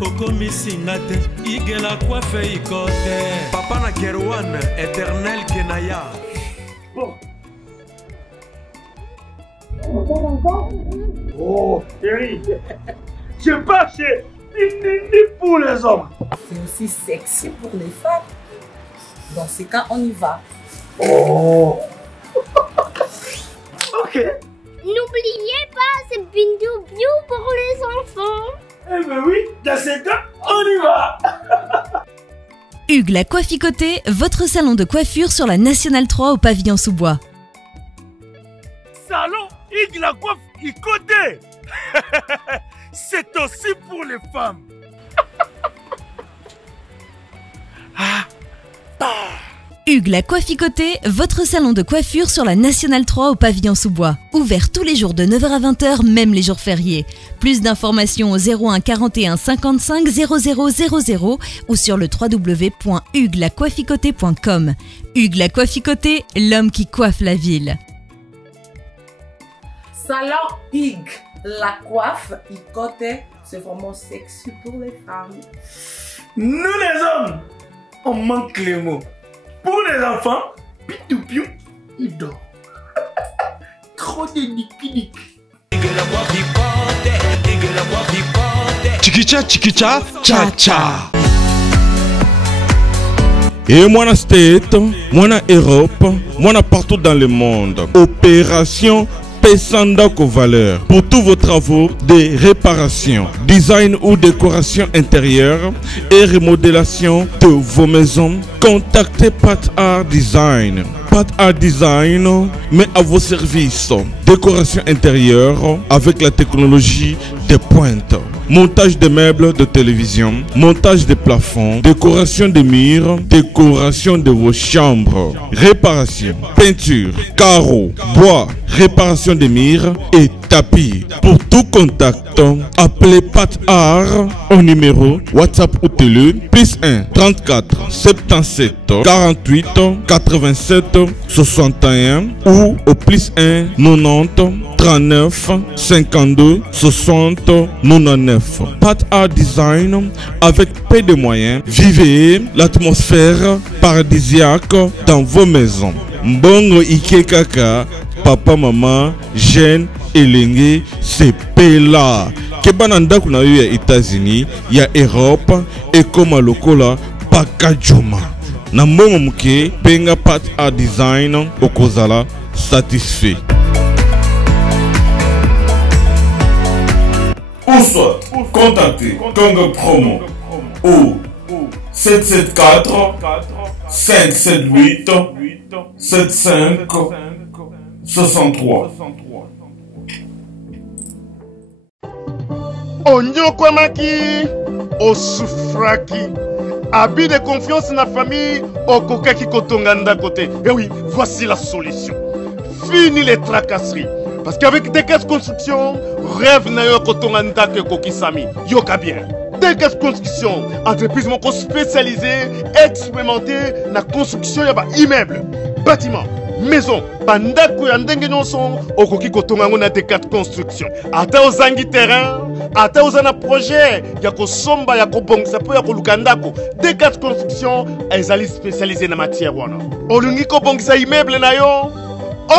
Okomi singate, igela coiffe ikote. Papa na Kerwan, éternel Kenaya. Bon. Oh, chérie, je pars chez Nini pour les hommes. C'est aussi sexy pour les femmes. Dans ces cas, on y va. Oh. Ok. N'oubliez pas, c'est Bindou Biou pour les enfants. Eh ben oui, dans ces cas, on y va. Hugues la Coifficoté, votre salon de coiffure sur la Nationale 3 au pavillon sous-bois. Salon Hugues la Coifficoté. C'est aussi pour les femmes. Hugues la Coifficoté, votre salon de coiffure sur la Nationale 3 au pavillon sous-bois. Ouvert tous les jours de 9h à 20h, même les jours fériés. Plus d'informations au 01 41 55 00 00 ou sur le www.huguelacoifficoté.com. Hugues la Coifficoté, l'homme qui coiffe la ville. Salon Hugues la Coifficoté, c'est vraiment sexy pour les femmes. Nous les hommes, on manque les mots. Pour les enfants, pitou-piou, il dort. Trop de niki-niki. Chikicha, chikicha, cha cha. Et moi na State, moi na Europe, moi na partout dans le monde. Opération Pesandako Valeur. Pour tous vos travaux de réparation, design ou décoration intérieure et remodélation de vos maisons, contactez Pat Art Design. Pat Art Design met à vos services décoration intérieure avec la technologie de pointe. Montage de meubles de télévision, montage de plafonds, décoration des murs, décoration de vos chambres, réparation, peinture, carreaux, bois, réparation des murs et tapis. Pour tout contact, appelez Pat Art au numéro WhatsApp ou télé +1 34 77 48 87 61 ou au +1 90 39 52 60 99. Pat Art Design avec peu de moyens. Vivez l'atmosphère paradisiaque dans vos maisons. Mbongo Ike Kaka, papa, maman, jeune, elenge, c'est Pela. Kebananda kuna yo ya États-Unis, ya Europe, et comme à lokola, Bakajoma. Na mbongo muke, penga Pat Art Design, okozala, satisfait. Ou soit, contactez Congo Promo au 774 578 75 63. Onyokwamaki, osufraki. Abus de confiance dans la famille, okokaki kotonganda côté. Et oui, voici la solution. Fini les tracasseries. Parce qu'avec des caisses construction, rêve na yo kotonganda ke kokisami. Yoka bien. Des caisses construction, entreprise moko spécialisée, expérimentée na construction ya ba immeuble, bâtiment, maison, bandako ya ndenge nyonso, okoki kotonga ngo na des caisses construction. Ata ozangi terrain, ata ozana projet ya kosomba ya kobongisa po ya koluka ndako, des caisses construction ezali spécialisée na matière wana. Olingi kobongisa immeuble na yo,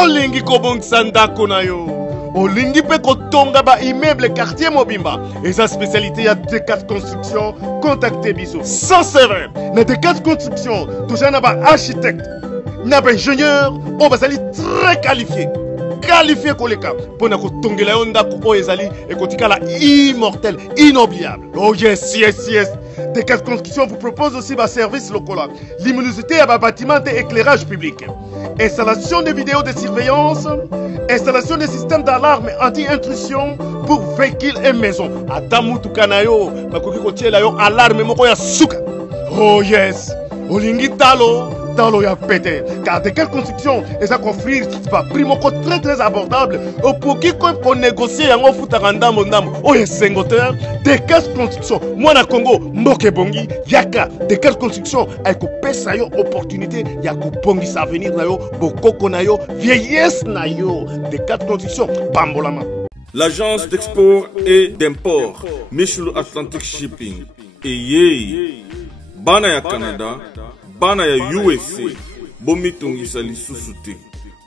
olingi kobongisa ndako na yo, olingi pe kotonga ba immeuble quartier mobimba. Et sa spécialité ya D4 construction, contactez biso. Sans serveur, na D4 construction, toujours na ba architecte, na ba ingénieur, on va aller très qualifié. Qualifié koleka pour na kotongela yo ndako o ezali et kotikala immortel, inoubliable. Oh yes, yes, yes. D4 construction vous propose aussi ba service local, luminosité à ba bâtiment et éclairage public, installation de vidéos de surveillance, installation de systèmes d'alarme anti-intrusion pour véhicules et maisons. Adamu tukanayo, bakoki kotiela yo alarme moko ya suka. Oh yes, olingi talo ya pété. Car de quelle construction et ça offrir pas prix moko très abordable. Au poki ko négocier yango futaka ndambo ndambo. Oh yes, sengoteur, de quelle construction. Moi na Congo, mboke bongi, yaka de quelle construction ay ko pesa yo opportunité ya ko bongi sa avenir na yo, bokoko na yo, vieillesse na yo. De quelle construction, bambolama. L'agence d'export et d'import Michulu Atlantic Shipping. Et bana ya Canada, bana ya USA, bomitungisa lisusu te.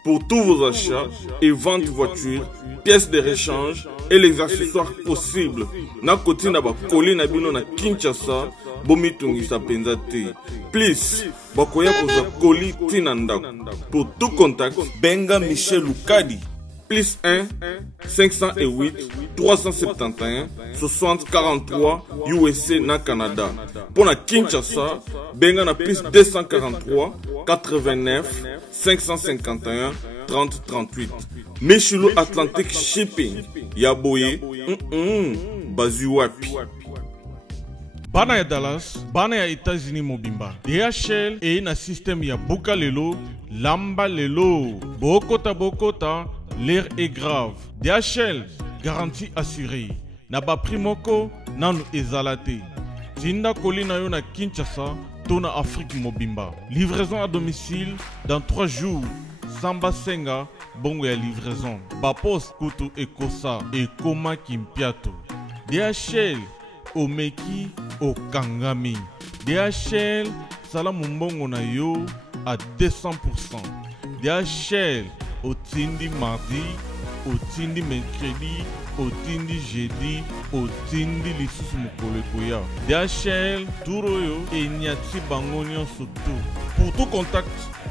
Pour tous vos achats et ventes de voitures, pièces de rechange et les accessoires possibles. Na koti na ba koli na bino na Kinshasa, bomitungisa penza te. Please, bakoya koza koli tina ndako. Pour tout contact, benga Michel Lukadi. Plus 1 508 371 60 43 USA na Canada. Pour la Kinshasa, benga na plus 243 89 551 30 38. Michulu Atlantic Shipping. Yaboye, Bazuapi. Bana ya Dallas, bana ya États-Unis mobimba. DHL et na système ya Buka lelo, Lamba lelo. Bokota, l'air est grave. DHL, garantie assurée. Naba primoko, nanu ezalate. Tinda kolina yo na Kinshasa, tona Afrique mobimba. Livraison à domicile dans 3 jours. Samba Senga, bongo ya livraison. Bapos Kutu Ekosa et Koma Kimpiato. DHL, Omeki Okangami. DHL Salamumbongo na yo à 200%. DHL Otindi mardi, Otindi mercredi, Otindi jeudi, Otindi lisusu mukolekoya. DHL Turoyo et Nyati Bangonion surtout. Pour tout contact,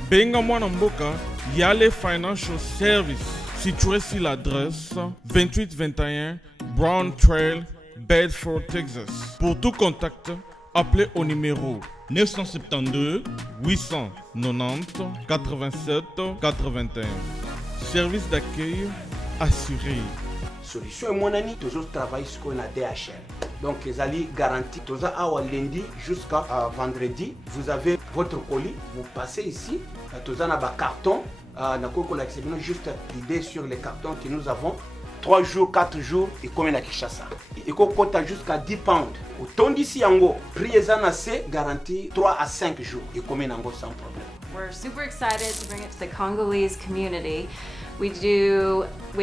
benga mwana mboka Yale Financial Service. Situé sur l'adresse 2821 Brown Trail, Bedford, Texas. Pour tout contact, appelez au numéro 972 890 87 81. Service d'accueil assuré. Solution et mon ami, toujours travaille sur la DHL. Donc les alliés garantis, toujours à lundi jusqu'à vendredi, vous avez votre colis, vous passez ici, toujours dans le carton, juste l'idée sur les cartons que nous avons. 3 jours, 4 jours, et comme à Kinshasa. Et qu'on jusqu'à 10 pounds. Autant d'ici yango, prix est garanti 3 à 5 jours. Et comme yango sans problème. We're super excited to bring it to the Congolese community. We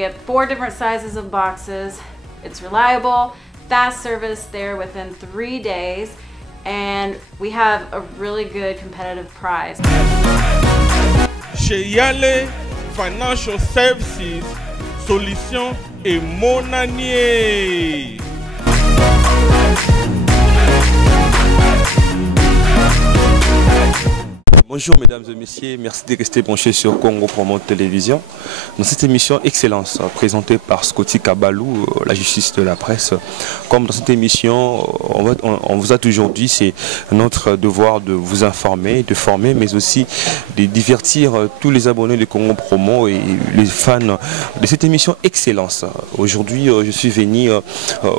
have 4 different sizes of boxes. It's reliable, fast service there within 3 days. And we have a really good competitive price. Chez Yale Financial Services, solution et monanier. Bonjour mesdames et messieurs, merci de rester branchés sur Congo Promo Télévision. Dans cette émission Excellence, présentée par Scotty Kabalou, la justice de la presse. Comme dans cette émission, on vous a toujours dit, c'est notre devoir de vous informer, de former, mais aussi de divertir tous les abonnés de Congo Promo et les fans de cette émission Excellence. Aujourd'hui, je suis venu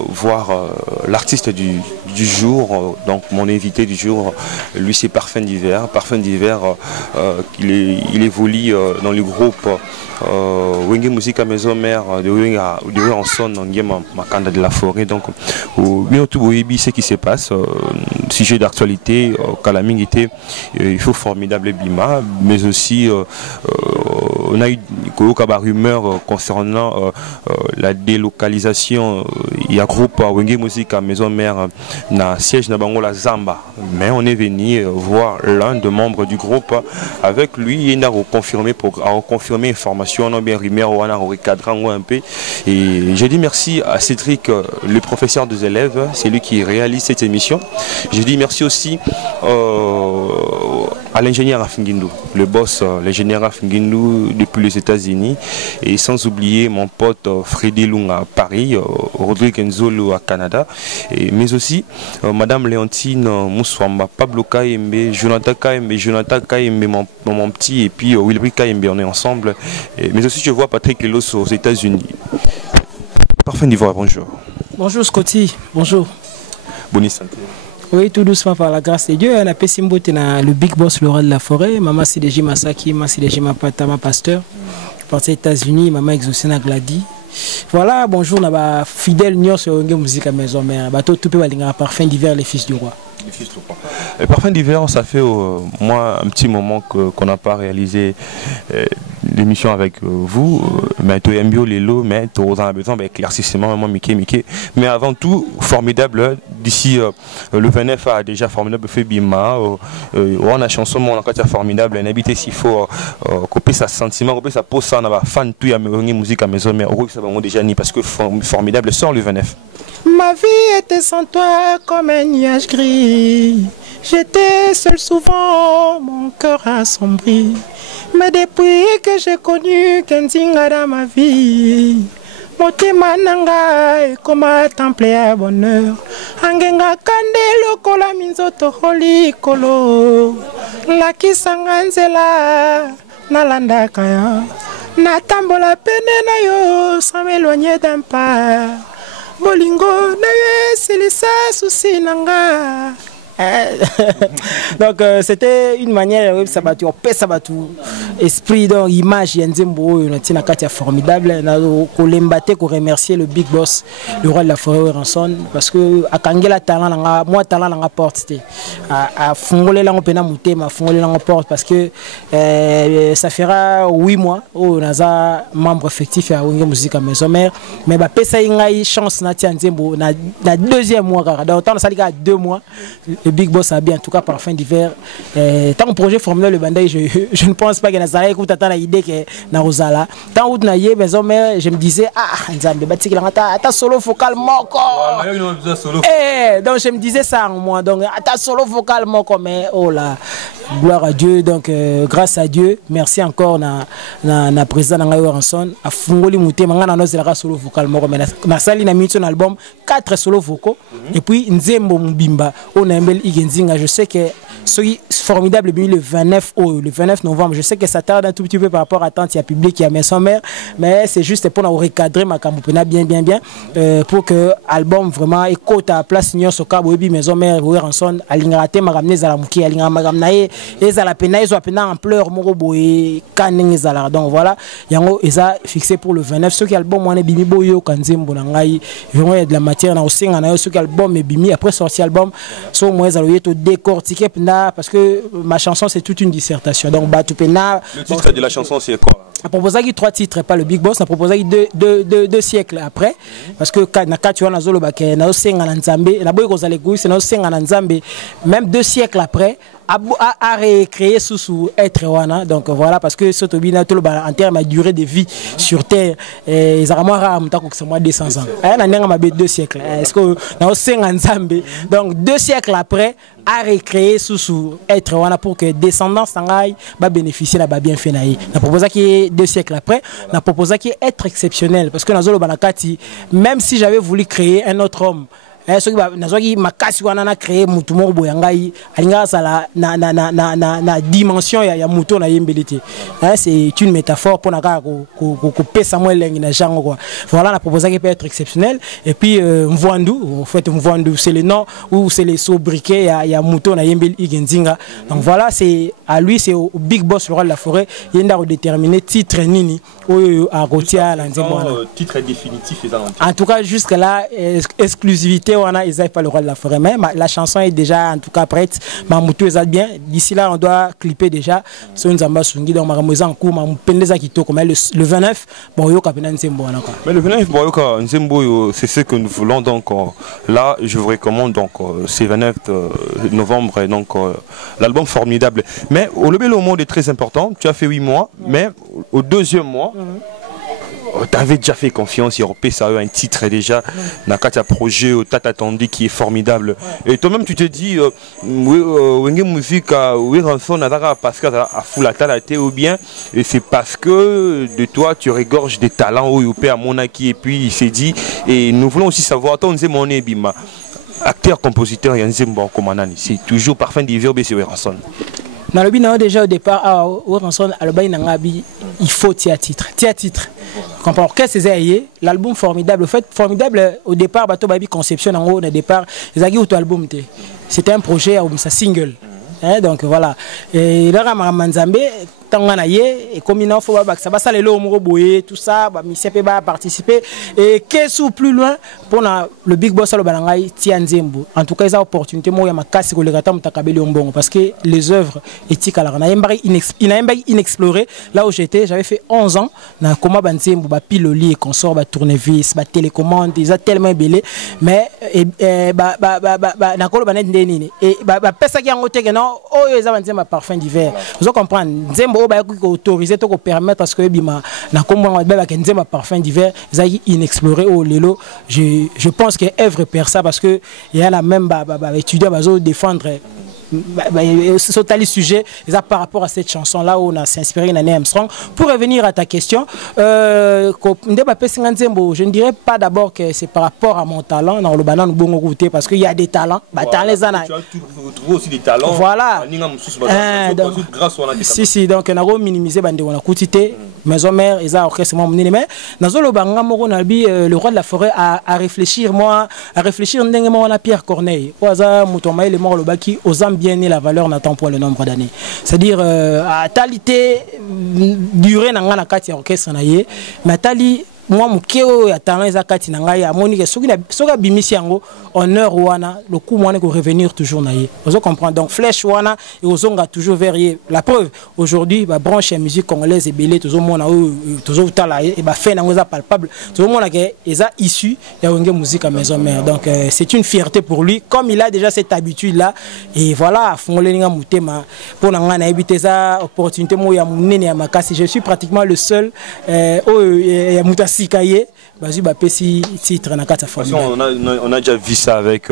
voir l'artiste du jour, donc mon invité du jour, lui c'est Parfum d'hiver. Parfum d'hiver, il évolue dans le groupe Wenge Musica Maison Mère de Ranson, Makanda de la Forêt. Donc, ce qui se passe, sujet d'actualité, Kalaming était, il faut formidable Bima, mais aussi on a eu une rumeur concernant la délocalisation. Il y a un groupe Wenge Musica Maison Mère na siège na Bangola Zamba, mais on est venu voir l'un des membres du groupe. Avec lui, il a reconfirmé information, on a bien rumeur, on a recadré un peu. Et je dis merci à Cédric, le professeur des élèves, c'est lui qui réalise cette émission. Je dis merci aussi à l'ingénieur Afingindu, le boss, l'ingénieur Afingindu depuis les États-Unis, et sans oublier mon pote Freddy Lung à Paris, Rodrigue Nzolo à Canada, mais aussi Madame Léontine Mousswamba, Pablo Kaembe, Jonathan Kaembe, mon petit, et puis Wilbry Kaembe, on est ensemble, mais aussi je vois Patrick Lelos aux États-Unis. Parfum d'Ivoire, bonjour. Bonjour Scotty, bonjour. Bonne santé. Oui, tout doucement par la grâce de Dieu. On a Pessimbote le Big Boss, le roi de la forêt. Maman CDJ Masaki, Maman CDJ Mapata, ma pasteur. Je suis parti aux États-Unis, maman exaucée na Gladi. Voilà, bonjour, on a fidèle Nior sur Wenge Musica Maison Mère. Bateau tout peut aller Parfum d'hiver, les fils du roi. Les Parfums d'hiver, ça fait moi un petit moment qu'on n'a pas réalisé l'émission avec vous. Mais tu aimes bien les lots, mais tu as besoin d'éclaircissement, Mickey. Mais avant tout, formidable. D'ici le 29 a déjà formidable fait Bima. On a chanson, on a quand formidable. On habite s'il faut couper sa sentiment, couper sa peau, ça on a fan tout, il y a musique à maison, mais ça va déjà ni parce que formidable sort le 29. Ma vie était sans toi comme un nuage gris. J'étais seul souvent, mon cœur assombri. Mais depuis que j'ai connu Kenzinga dans ma vie, motema nanga comme un temple à bonheur. Angenga kande lokola minzoto holi kolo. Laki sanganzela nalanda kaya. Natambola pene na yo sans m'éloigner d'un pas. Bolingo na yo silisa souci nanga. Donc c'était une manière de sabatu, esprit donc image Yanzembo, une carte formidable. Qu'on l'embâter, qu'on remercier le big boss, le roi de la forêt Ranson, parce que à Kangela talent, moi talent dans la porte, à Fongolé là on peut monter, ma Fongolé là on porte parce que ça fera 8 mois où on a membre effectif à Wenge Musique à Maison Mère, mais bah pesa ingai chance na Yanzembo na deuxième mois car dans temps ça dit à 2 mois. Le Big Boss a bien, en tout cas par fin d'hiver. Tant que projet formulaire le bandai, je ne pense pas que Nazara écoute attends l'idée que Narosala. Tant que Naye maison mère, je me disais Nzambe Batik ta solo vocal moko. Donc je me disais ça en moi. Donc ta solo vocal moko mais oh là, gloire à Dieu. Donc grâce à Dieu, merci encore na président Nangayo Ranson a fungoli muté mangana no zela solo vocal moko mais na sali na son album 4 solo vocaux et puis Nzembo Mbimba on a je sais que c'est formidable le 29 novembre. Je sais que ça tarde un tout petit peu par rapport à tant il y a public, il y a Maison Mère, mais c'est juste pour nous recadrer ma campagne bien pour que l'album vraiment écoute à place Nyon Soka Boebi Maison Mère ou Ranson alingrate ma ramener à la mouki alingrama ramnaye et à la peine ils ont peine en pleurs moroboé kaning ezala. Donc voilà yango eza fixé pour le 29 ce qui album on est bimi boyo kanzembo na ngai vraiment il y a de la matière na osinga na ce qui album est bimi après sorti album so moi to décortiquer parce que ma chanson c'est toute une dissertation donc Batupena. Le titre de la chanson c'est quoi? On a proposé 3 titres, pas le Big Boss, on a proposé 2 siècles après parce que na kati wana zolo ba ke na osenga na Nzambe na boy ko zale kuyi c'est na osenga na Nzambe même 2 siècles après a récréé sous être wana. Donc voilà parce que ce tobina tout en termes de durée de vie sur terre et vraiment rare mutako que c'est moins 200 ans na nenga ma 2 siècles est-ce que na osenga Nzambe donc 2 siècles après a récréé sous être wana pour que descendants sangai va bénéficier la bien fait naï na proposé qui 2 siècles après na proposé qui être exceptionnel parce que na zolo banakati même si j'avais voulu créer un autre homme ce qui m'a cassé on a créé mutu moko boyangai alinga sala na dimension ya mutu na yembelité c'est une métaphore pour naka ko pesa moi lengi na jango quoi. Voilà la proposition qui peut être exceptionnelle et puis Mvandu en fait Mvandu c'est le nom ou c'est les sobriquets ya mutu na yembel igenzinga. Donc voilà c'est à lui c'est au Big Boss le roi de la forêt yenda redéterminer titre nini oyo a rotia la nzembo titre définitif en tout cas jusque là exclusivité on a Isaïe pas le roi de la forêt mais la chanson est déjà en tout cas prête Mamoutou est bien d'ici là on doit clipper déjà sur Nzamba Sungi donc Maramoza en cours Mamupendeza Kitoko mais le 29 bon yo kapena Nzembo wana quoi. Mais le 29 bon yo Nzembo c'est ce que nous voulons donc là je vous recommande donc c'est 29 novembre et donc l'album formidable mais au level au monde est très important tu as fait 8 mois mais au 2e mois tu avais déjà fait confiance, il y a un titre déjà, dans un projet, tu as attendu qui est formidable. Et toi-même tu te dis, Wenge Musique, Ranson, parce qu'à Foulatala, ou bien, et c'est parce que de toi tu regorges des talents au Youpé à Monaki, et puis il s'est dit, et nous voulons aussi savoir, attends, mon Bima, acteur, compositeur, Yanzembo Komanani, c'est toujours parfum d'hiver, c'est Ranson. Dans le bina déjà au départ à Ranson il faut titre. Quand orchestre c'est l'album formidable. En fait formidable au départ bateau baby conception en haut au départ ezaki auto album c'était un projet ça single. Donc voilà et là Manzambe tanga na ye et comme il faut ba ça va ça les lomo boyer tout ça ba mi sepe ba participer et qu'est-ce plus loin pour le big boss le banangai Tianzembo en tout cas ils ont opportunité moi ya makasi ko le gata mutakabeli ombongo parce que les œuvres éthiques à la na yembari inexploré là où j'étais j'avais fait 11 ans na koma banzembo ba piloli et consort ba tournevis ba télécommande ils ont tellement belé mais ba na kolo banet ndeni et ba pesa ki yango teke non oyo eza banzembo parfum d'hiver vous comprendre nzembo ba ko autoriser to ko permettre parce que bima na kombo ba nzembo parfum d'hiver ils ont inexploré au lelo je pense que œuvre per ça parce que il y a la même étudiant bazo défendre le sujet par rapport à cette chanson là où on a s'inspiré Nana Armstrong. Pour revenir à ta question, je ne dirais pas d'abord que c'est par rapport à mon talent dans le banane bon goûter parce qu'il y a des talents. Tu as aussi des talents. Voilà. Si donc on a minimisé bande on a coûté maison mère ils a orchestre moi mais dans le banga le roi de la forêt à réfléchir on a Pierre Corneille au hasard mutomai le mort le baki aux bien la valeur n'attend pas le nombre d'années. C'est-à-dire à talité durée dans la carte orchestre naie, mais tali moi mukeo ya talent ezakati nanga ya monique soka bimisi yango honneur wana le coup moi ko revenir toujours naie. Vous comprenez donc flèche wana et ozonga toujours vers la preuve aujourd'hui ba branche musique congolaise et belé toujours mona toujours tala et ba fait nango za palpable toujours mona que eza issu ya wenge musique à maison mère donc c'est une fierté pour lui comme il a déjà cette habitude là et voilà fongole ninga mutema pour nanga na ebité za opportunité mo ya munene ya makasi je suis pratiquement le seul ya mutasi kaye vas-y ba pesi titre na kata famille. On a déjà vu ça avec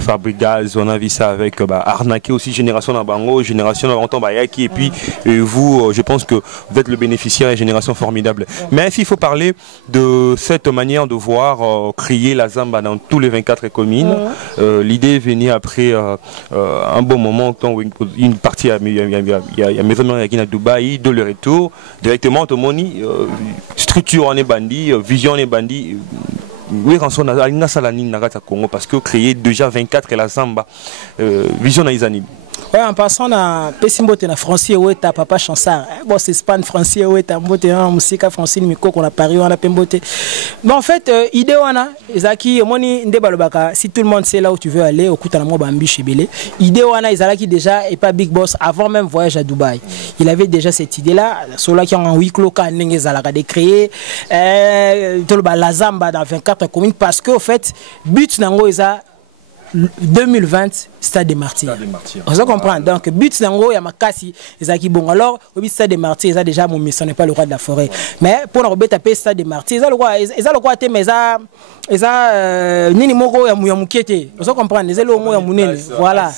Fabrigaz, on a vu ça avec Arnaqué aussi génération na bango génération na Anton Bayaki et puis vous je pense que vous êtes le bénéficiaire et génération formidable. Mais il faut parler de cette manière de voir crier la zamba dans tous les 24 communes. L'idée venait après un bon moment quand une partie il y a mes amis qui à Dubaï de le retour directement Automoni structure on est bandit vision est bandit oui quand on a salani nagata Congo parce que créer déjà 24 et la samba vision na izani. Ouais, en passant à Pessimbote na Francier Oueta papa Chansard. Bon c'est Span Francier Oueta mbote en musique Francine Miko qu'on a pari on a pembote. Bon en fait idée wana ezaki moni ndeba lobaka si tout le monde sait là où tu veux aller au kuta na mo bambi chebele. Idée wana ezalaki déjà et pas Big Boss avant même voyage à Dubaï. Il avait déjà cette idée là ceux-là qui ont en huis clos quand ndenge zalaka de créer tout le la zamba dans 24 communes parce que au fait but nango eza 2020 Stade des Martyrs. On comprend donc but nango ya makasi ezaki bon alors au but Stade des Martyrs ça déjà mon mission n'est pas le roi de la forêt mais pour na robeta pe Stade des Martyrs ça le roi te mais ça nini moko ya mukete on comprend les lo mo ya munene voilà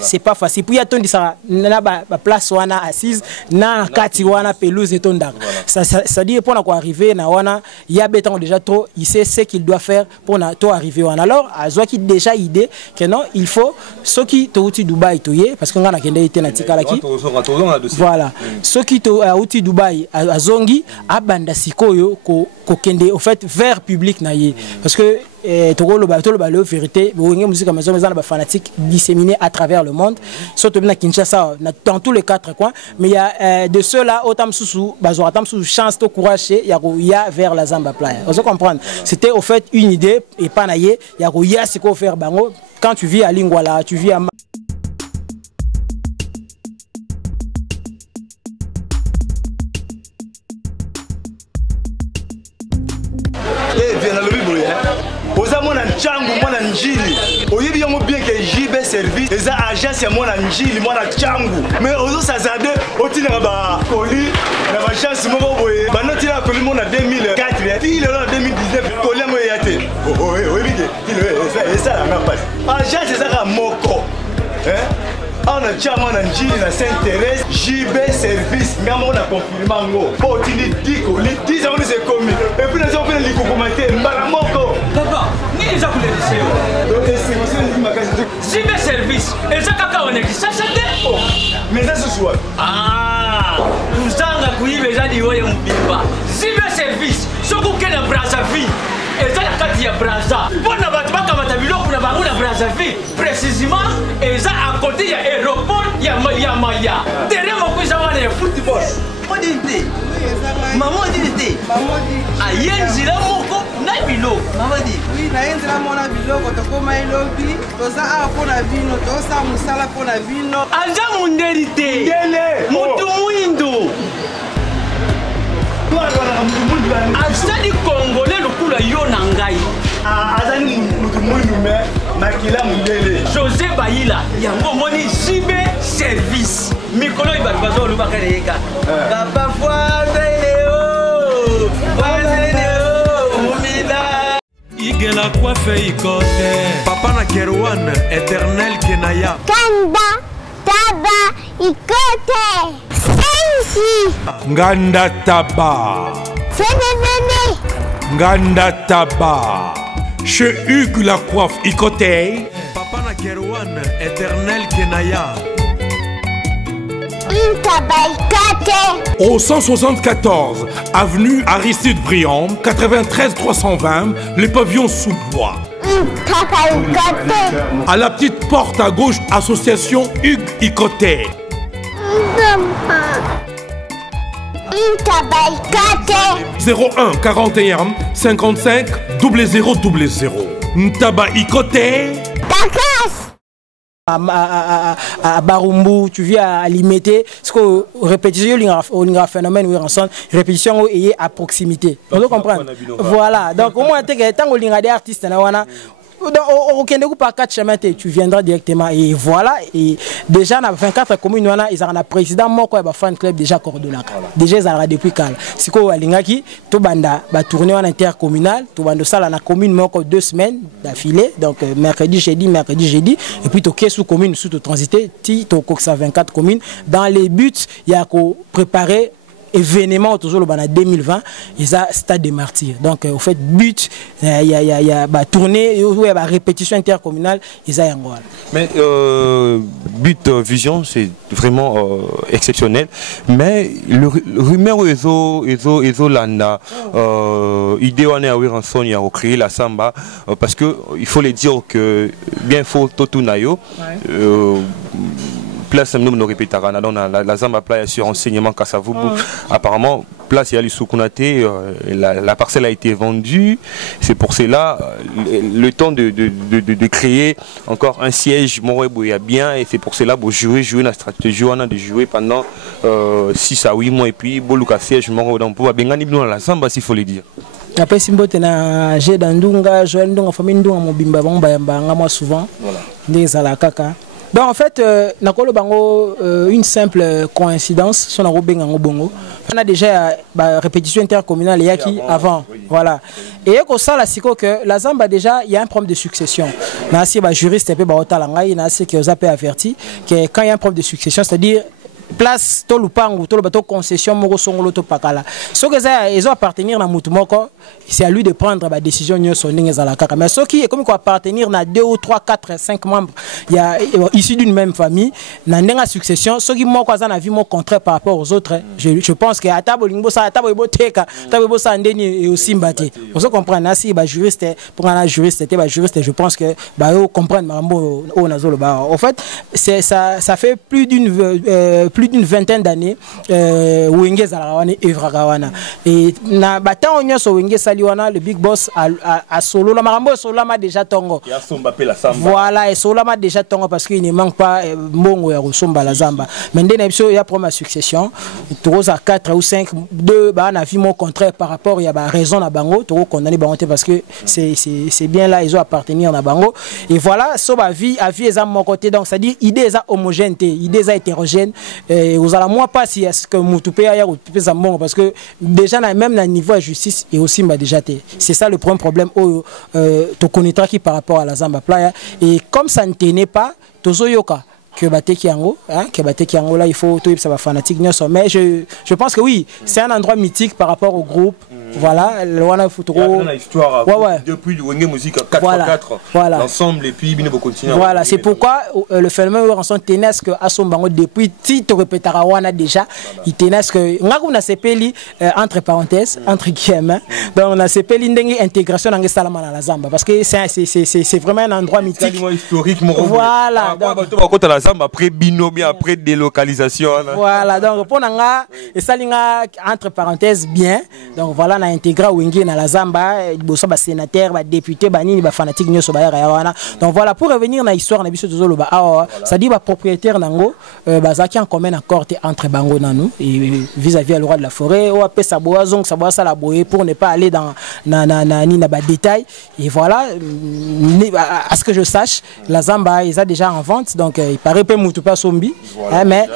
c'est pas facile puis atondi ça na ba place wana assise na kati wana pelouse et tonda ça dit pour na ko arriver na wana ya beton déjà trop il sait ce qu'il doit faire pour na to arriver wana alors azwa qui déjà idée que non il faut ceux qui to uti Dubaï toye parce que ngana kende ite na tikala ki voilà ceux qui to uti Dubaï azongi abanda sikoyo ko kende au fait vers public na ye parce que tolo ba le vérité bonge musique maison maison ba fanatique disséminés à travers le monde surtout na Kinshasa dans tous les quatre coins mais il y a de ceux là autant susu bazo autant susu chance to courage ya vers la Zamba Playa vous comprendre c'était au fait une idée et pas naie ya ce qu'on faire bango quand tu vis à Lingwala tu vis à mwana changu mwana njili oyebi yango bien que JB service eza agence ya mwana njili mwana changu mais ozo sazade otina ba colis na ba chance moko boye banoti la colis mona 2004 il est là 2019 colis mo yate oyebi que ça la passe agence eza moko on a chama na njili na Saint-Thérèse JB service ngamo na confirmer ngo po tini diko li 10 ans c'est commis et puis les gens les kokomate mbala moko papa ni les a coulé dessus donc c'est aussi magasin JB service et ça kaka on est ça oh mais ça ce soir uzanga kuibe jadi woye mbimba JB service soko kena Brazzaville et ça la carte ya Brazza bona batu bakamata biloko na bango na Brazzaville précisément et ça à côté ya aéroport ya Maya derrière moi Maman dit ayenzila moko na biloko. Maman dit oui, naenzila mona biloko tokoma elobi toza a pona vino tosa musala pona vino. Aza munderite. Ngele mutu mwindo. Azali congolais lokula yo na ngai. Azali mutu mwindo me makila mundele. José Baïla yango moni jibe service. Mikolo ibabazo lubaka leka. Papa Fouadeo. Fouadeo. Mumida. Igela coiffe ikote. Papa na Kerouan, éternel Kenaya. Kanda, taba, ikote. Sensi. Nganda Taba. Fenenene. Nganda Taba. Chez Hugues la coiffe Ikote. Papa na Kerouan, éternel Kenaya. Au 174 avenue Aristide Briand, 93 320, les pavillons sous bois. À la petite porte à gauche, association Hugues Ikote. 01 41 55 0000. Ntaba Ikote. À Barumbu, tu viens à Limité, parce que répétition, il y a un phénomène où répétition est à proximité. Vous comprenez? Voilà, donc au moins, tant que il y a des artistes, au Kénékou par 4 chemins, tu viendras directement. Et voilà, et déjà dans 24 communes, ils ont un président, moi, un fan club déjà coordonné. Déjà, ils ont depuis Kal. C'est quoi, Lingaki, tout banda, tourner en intercommunal, tout banda, ça, dans la commune, moi, 2 semaines d'affilée, donc mercredi, jeudi, et puis, tu sous commune, sous transité, tu as 24 communes. Dans les buts, il y a qu'à préparer événement toujours le 2020 ils a stade des martyrs donc au fait but il y a tournée il y a répétition intercommunale ils a Angola mais but vision c'est vraiment exceptionnel mais le rumeur ezo landa idée on est à Wiranson il a recréé la samba parce que il faut les dire que bien faut totunayo place nous nous répétera dans la Zamba place sur enseignement Kassavubu apparemment place il y a le Soukounate la parcelle a été vendue c'est pour cela le temps de créer encore un siège il y a bien et c'est pour cela pour jouer la stratégie on a de jouer pendant 6 à 8 mois et puis boluka siège dans pour bengani dans la Zamba s'il faut le dire. Après Simbote na j'ai Ndunga Joël Ndunga famille Ndunga Mobimba bayamba moi souvent des alakaka. Donc en fait, une simple coïncidence, on a déjà répétition intercommunale avant. Voilà. Et ça, que la Zamba déjà, il y a un problème de succession. Il y a un juriste qui a averti que quand il y a un problème de succession, c'est-à-dire place to lupangu to bateau concession moko songolo to pakala so que ça ils ont appartenir na mutu moko c'est à lui de prendre la décision nyoso ndenge za la kaka mais ceux qui comme quoi appartenir na 2 ou 3 4 5 membres il y a issus d'une même famille na ndenga succession ceux qui moko za na vie mon contraire par rapport aux autres je pense que ata bolingo sa ata boteka ata bo sa ndeni et aussi mbati on se comprend na si ba juriste pour un juriste je pense que ba comprendre mambo o nazolo ba en fait c'est ça fait plus d'une vingtaine d'années Wenge Zalawana et Vragawana et na batan onyoso Wenge Saliwana le big boss a solo la marambo solo ma déjà tongo voilà et solo ma déjà tongo parce qu'il ne manque pas mbongo ya Somba la Zamba mais ndena biso ya pour ma succession tous à 4 ou 5 2 ba na vie mon contraire par rapport il y a raison na bango to condamné bango parce que c'est bien là ils ont appartenir na bango et voilà so ba vie à vie ezam mon côté donc c'est dire idée eza homogène idée eza hétérogène vous allez moi pas si est-ce que Moutoupe a parce que déjà même dans le niveau de justice et aussi déjà c'est ça le premier problème au to connaîtra qui par rapport à la Zamba Playa et comme ça ne tenait pas tozoyoka que Bateki Ango là il faut tout ça va fanatique mais je pense que oui c'est un endroit mythique par rapport au groupe voilà le wana photo histoire depuis le Wenge musique 4x4 voilà l'ensemble et puis bien continuer voilà c'est pourquoi le phénomène rançon tenait que Asombango depuis ti répétera wana déjà il tenait que ngakuna sepeli entre parenthèses entre guillemets donc on a sepeli ndenge intégration dans salama na la Zamba parce que c'est vraiment un endroit mythique historique voilà Zamba après binomi, après délocalisation. Voilà, donc pour Nanga, et ça, entre parenthèses, bien. Donc voilà, on a intégré Wengi dans la Zamba, il y a sénateur, député, il y a fanatique. Donc voilà, pour revenir dans l'histoire, c'est-à-dire que propriétaire Nango, qui en commun accord entre Bango Nanou et vis-à-vis à le roi de la forêt, ou après Saboa, Zong, Saboa, Salaboé, pour ne pas aller dans les détails. Et voilà, à ce que je sache, la Zamba, ils ont déjà en vente, donc il paraît pas Moutoupa Sombi. Mais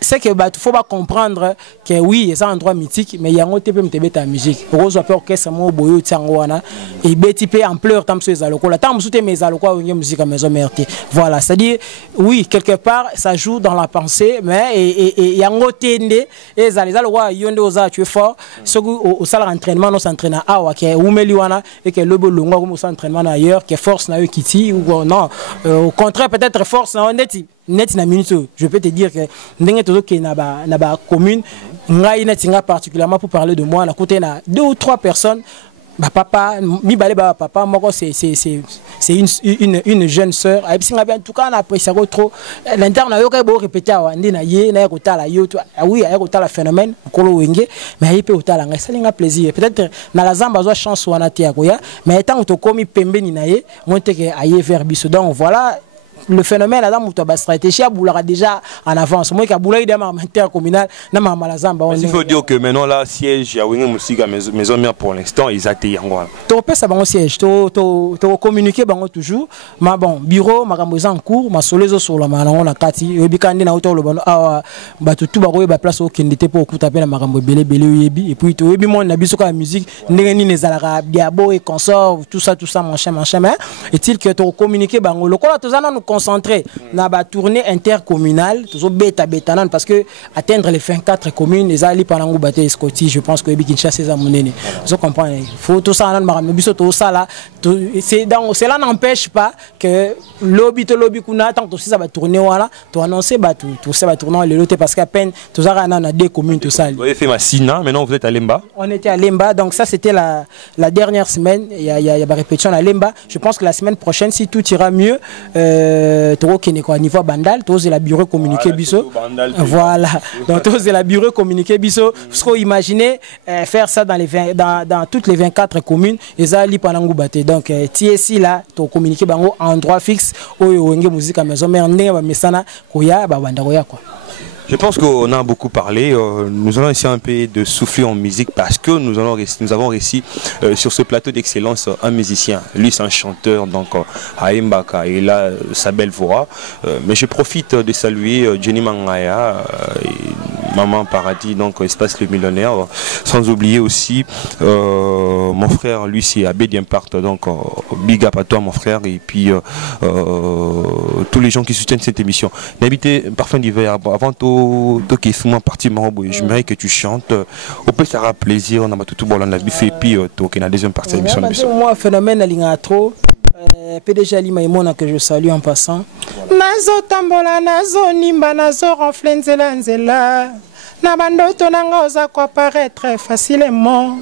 c'est qu'il faut pas comprendre que oui, c'est un endroit mythique, mais il y a un autre peu de musique. Rose a peur que ça m'a boyau Tiangwana et bétipé en pleurs tant que les alocos. La temps où mes alocos ont une musique à maison merde. Voilà, c'est-à-dire, oui, quelque part, ça joue dans la pensée, mais il y a un autre tende et les alocos, ils ont des tu es fort. Ceux au salaire d'entraînement, on s'entraîne à Awa, qui est Oumeliwana, et que le bolongo, on s'entraînement ailleurs, qui est force n'a eu Kitty, ou non, au contraire, peut-être force n'a net na minute. Je peux te dire que ndenge tozo ke na ba commune ngai netinga particulièrement pour parler de moi na côté na 2 ou 3 personnes papa mi balé papa moko c'est une jeune sœur et puis en tout cas on apprécie trop l'interne yo ka bo répéter wa ndina ye na kotala yo oui ya kotala phénomène kolo wenge mais il peut kotala ngai ça linga plaisir peut-être na la Zamba zo chance wana te yakoya mais tant to komi pembeni na ye monte ke aye vers biso donc voilà. Le phénomène là dans la stratégie a déjà en avance. Moi qui a boulé dans ma intercommunale dans ma Malazamba. Il faut dire que maintenant là siège à Wenge Musique à maison mère pour l'instant ils atteignent encore. Tu peux ça bon siège, tu communiquer bango toujours. Ma bon bureau ma gamboza en cours, ma solezo sur la malon la kati. Et puis quand on a auto le bon ah bah tout baroye ba place au kendete pour couper na magambo belé yebi et puis tu yebi mon na biso ka musique ndenge ni ezalaka diabo et consort tout ça machin mais est-il que tu communiquer bango le quoi tous nous concentré dans la tournée intercommunale, toujours bêta parce que atteindre les 24 communes, les alliés pendant que vous Scotty, je pense que Kinshasa c'est ça mon aîné. Vous comprenez? Il faut tout ça tout ça là. Cela n'empêche pas que lobby kuna tant que ça va tourner voilà, tu annoncer tout ça va tourner le lot parce qu'à peine tout ça on a 2 communes tout ça. Vous avez fait Massina, maintenant vous êtes à Lemba. On était à Lemba, donc ça c'était la dernière semaine. Il y a une répétition à Lemba. Je pense que la semaine prochaine, si tout ira mieux. Au niveau bandal, tous la bureau communiqué biso. Voilà. Donc tous la bureau communiqué biso. Parce qu'on imaginez faire ça dans toutes les 24 communes et ça li pendant ngubate. Donc TSI là, to communiquer bango en endroit fixe où wenge musique à maison mais ndenge ba mesana koya ba banda koya quoi. Je pense qu'on a beaucoup parlé. Nous allons essayer un peu de souffler en musique parce que nous avons réussi sur ce plateau d'excellence un musicien. Lui, c'est un chanteur, donc Aimbaka, il a sa belle voix. Mais je profite de saluer Jenny Mangaya, Maman Paradis, donc Espace le Millionnaire. Sans oublier aussi mon frère, lui, c'est Abbé d'Impact, donc big up à toi, mon frère. Et puis tous les gens qui soutiennent cette émission. N'habitez Parfum d'hiver avant tout. J'aimerais que tu chantes. Au plus, ça aura plaisir. On a tout bon la bif et puis la deuxième partie de l'émission. Moi, phénomène à trop. PDG Ali Maïmona que je salue en passant. Nazo tambola, nazo nimba, nazo ronfle nzela nzela. Na bandoto nanga oza ko apparaître facilement.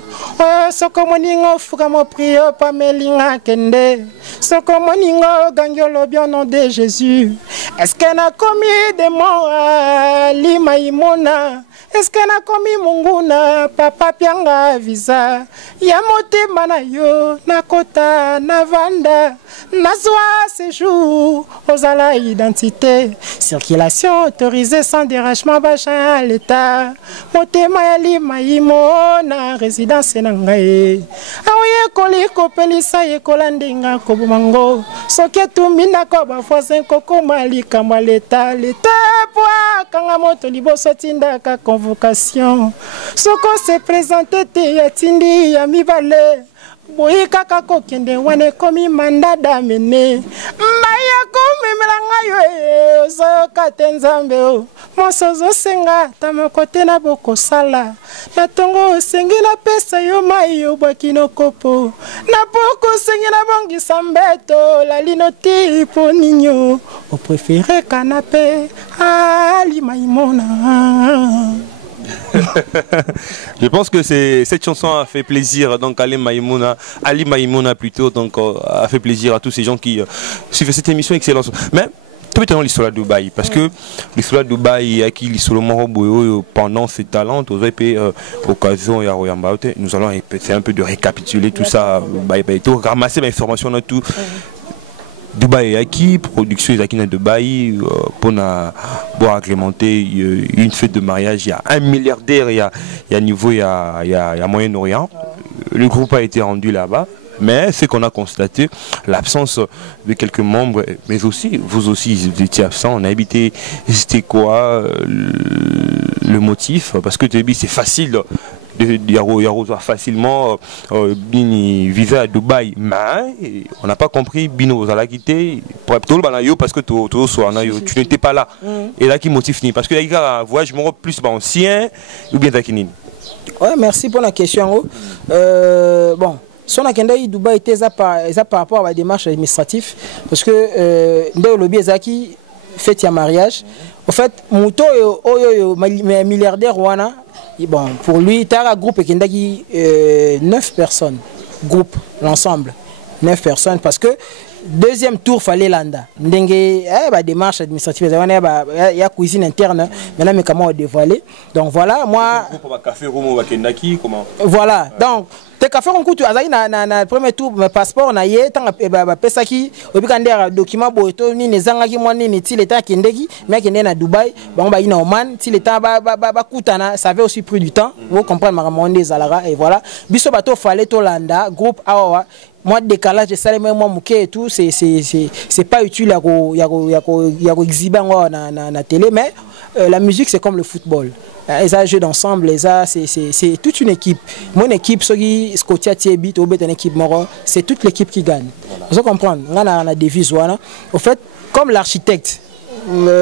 Soko moningo fuka mo prio pa melinga kende. Soko moningo gangiolo bien au nom de Jésus. Est-ce qu'elle a commis des mots Ali Maïmona? Est-ce qu'elle a commis munguna papa pianga visa? Yamote manayo nakota navanda. Nazwa séjour aux ala identité. Circulation autorisée sans dérangement bachin à l'état. Motema yali Maïmona résidence nangaye. Aoye koli kopelisa ye kolandinga kobumango. Soketu mina ko ba voisin koko mali kama l'état. L'état poa kanga moto liboso tinda ka convocation. Soko se présenté te yatindi ya mibale. Boyi kaka kokende wane komi mandada mene mbaya kumimilanga yo so katenzambe o mosozo senga tamakote na bokosala na tongo sengi na pesa yo mai yo bakino kopo na poko sengi na bongisa mbeto la linoti po ninyo o préféré canapé Ali Maïmona. Je pense que cette chanson a fait plaisir donc Ali Maïmona plutôt donc a fait plaisir à tous ces gens qui suivent cette émission excellente. Mais dans l'histoire de Dubaï parce que l'histoire de Dubaï a qui l'histoire pendant ses talents nous occasion nous allons essayer un peu de récapituler tout ça ramasser l'information dans tout Dubaï a qui production est à Dubaï pour agrémenter une fête de mariage. Il y a un milliardaire, il y a niveau, il y a Moyen-Orient. Le groupe a été rendu là-bas, mais c'est qu'on a constaté l'absence de quelques membres, mais aussi vous aussi vous étiez absent. On a habité, c'était quoi le motif? Parce que c'est facile. Il y a facilement visa à Dubaï, mais on n'a pas compris Bino à la quitter parce que tu n'étais pas là. Et là qui motive parce que il y a un voyage plus ancien ou bien Takinine. Ouais, merci pour la question. Bon, si on a qu'un Dubaï était par rapport à la démarche administrative, parce que le lobby Zaki fait un mariage. En fait, Mouto est milliardaire Rwanda. Bon, pour lui, Tara groupe et 9 personnes. Groupe, l'ensemble. 9 personnes parce que deuxième tour fallait landa. Ndenge démarche administrative, il y a cuisine interne. Maintenant mais comment on dévoiler. Donc voilà, moi voilà. Donc te café on coûte na premier tour mes passeport na yé tant pesa ki obikandera document boto ni nezanga ki mwani ni til état kendeki mais kende na Dubaï bon ba ina Oman til état ba kutana ça avait aussi pris du temps vous comprenez maramonde zalara et voilà biso bato fallait to landa groupe awa moi décalage de salaire moi mouké et tout c'est pas utile ya ko exhiber na télé mais la musique c'est comme le football. Les jeux d'ensemble, c'est toute une équipe. Mon équipe, c'est toute l'équipe qui gagne. Vous comprenez? On a des visuels. Au fait, comme l'architecte,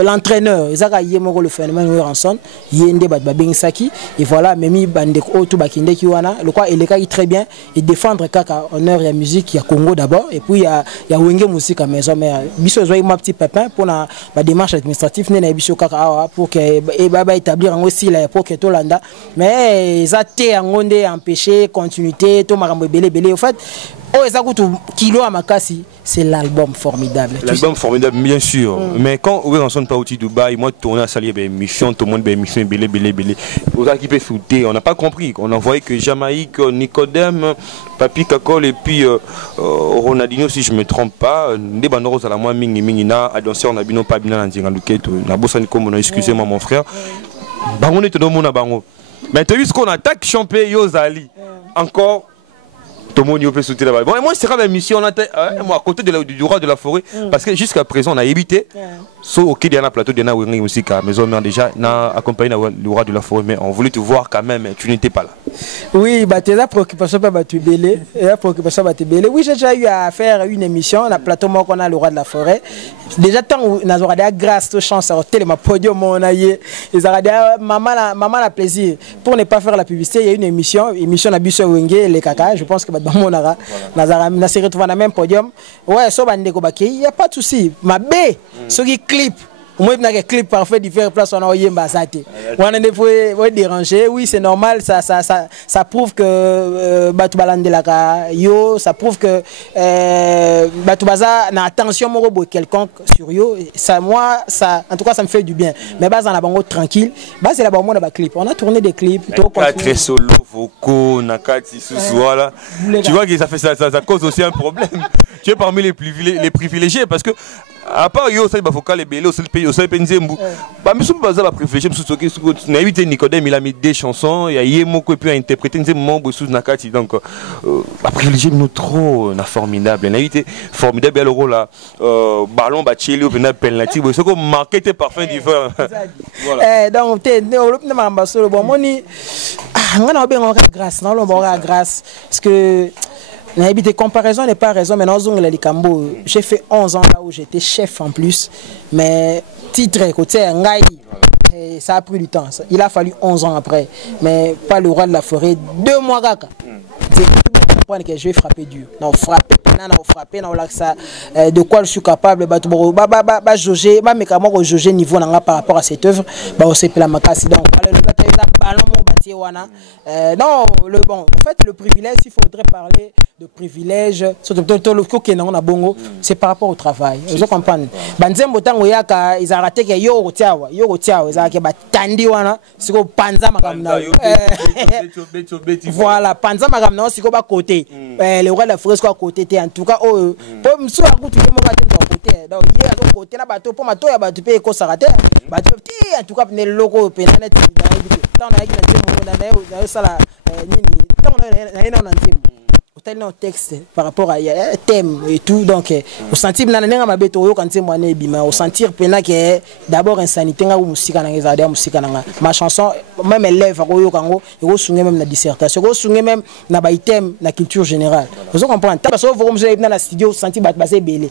l'entraîneur, le phénomène Ranson, et voilà, Memi Bandeko tout Bakinde qui wana, le quoi il est très bien et défendre Kaka honneur et musique, il y a Congo d'abord et puis il y a Wenge musique à maison mais biso zoy ma petit pépin pour la démarche administrative né na biso Kaka pour que établir aussi la pour que Tolanda mais ça té ngonde empêcher continuité to marambo belé au fait Kilo Amakasi, c'est l'album formidable. L'album formidable, bien sûr. Mais quand on est pas au Dubaï, moi, tourner à Sali, mission, tout le monde, mission, belé. Aux qui peut sauter, on n'a pas compris. On a envoyé que Jamaïque, Nicodème, Papi Kakol et puis Ronaldinho, si je ne me trompe pas, des banderos à la moi, Mingina, Adoncer, on a bino, pas bien, excusez-moi, mon frère. Bango est tout le monde à Bango. Mais tu as vu ce qu'on attaque, champion Yozali. Encore. Tout le monde peut sauter là-bas. Bon, et moi, c'est quand même mission. Moi, à côté du roi de la forêt, parce que jusqu'à présent, on a évité. Sauf au Kédiana plateau, il y a une musique à maison, mais déjà, on a accompagné le roi de la forêt, mais on voulait te voir quand même, tu n'étais pas là. Oui, bah, tu es là pour préoccupation, pas tu belé. Oui, j'ai déjà eu à faire une émission, on a plateau, moi, qu'on a le roi de la forêt. Déjà, tant qu'on a des grâce, de chance, à télé, ma podium, on a eu. Ils ont dit, maman, la plaisir. Pour ne pas faire la publicité, il y a une émission, na Bisso Wenge, les caca, je pense que Monara, na série trouve dans le même podium. Ouais, so bandeko baki, il y a pas de souci. Ma B, ce qui clip. Moi, il y a des clips parfaits différents places on a eu mbasate. On a des fois déranger. Oui, c'est normal. Ça prouve que Batu Balande la yo. Ça prouve que Batu Baza n'a attention mon robot quelconque sur yo. Ça, moi, ça, en tout cas, ça me fait du bien. Mais base en la bango tranquille. Base là-bas, on a des clips. On a tourné des clips. Très solo, vocaux, nakati, voilà. Tu vois que ça fait ça cause aussi un problème. Tu es parmi les privilégiés parce que à part yo ça il faut les belé aussi le pays aussi penzembu bah mais sous baza ba privilégié sous na évité Nicodème il a mis des chansons il y a Yemoko et puis a interprété des membres sous nakati donc ba privilégié nous trop na formidable na évité formidable le rôle là ballon ba chili ou bien penalty c'est comme marqué tes parfums différents voilà donc t'es le mamba solo bon moni on a bien grâce non on grâce parce que n'habite comparaison n'est pas raison mais j'ai fait 11 ans là où j'étais chef en plus mais titre côté ngai ça a pris du temps il a fallu 11 ans après mais pas le roi de la forêt 2 mois kaka c'est que je vais frapper dur non frapper non là ça de quoi je suis capable ba jauger ba mécaniquement jauger niveau par rapport à cette œuvre ba on sait la makasi donc le ballon Non, bon, en fait, le privilège, il faudrait parler de privilège, c'est par rapport au travail. Vous comprenez? Banzembo tango yaka ils arrêté que yo tiawa ils arrêté batandi wana siko panza makamna. Voilà, panza makamna siko ba côté. Le roi de la forêt soit à côté en tout cas oh pour me souhaiter que tu me côté donc hier à côté na bateau pour ma toya bateau pe ko sarate bateau en tout cas ne logo penana tant na yaki na na sala nini tant na na un texte par rapport à un thème et tout donc au sentir nananga mabeto yo quand c'est moi bima au sentir pena que d'abord insanité nga musika na ngeza musika na ma chanson même élève ko yo kango yo sunge même na dissertation ko sunge même na ba item na culture générale vous comprenez parce que vous comme je na studio sentir ba passer belé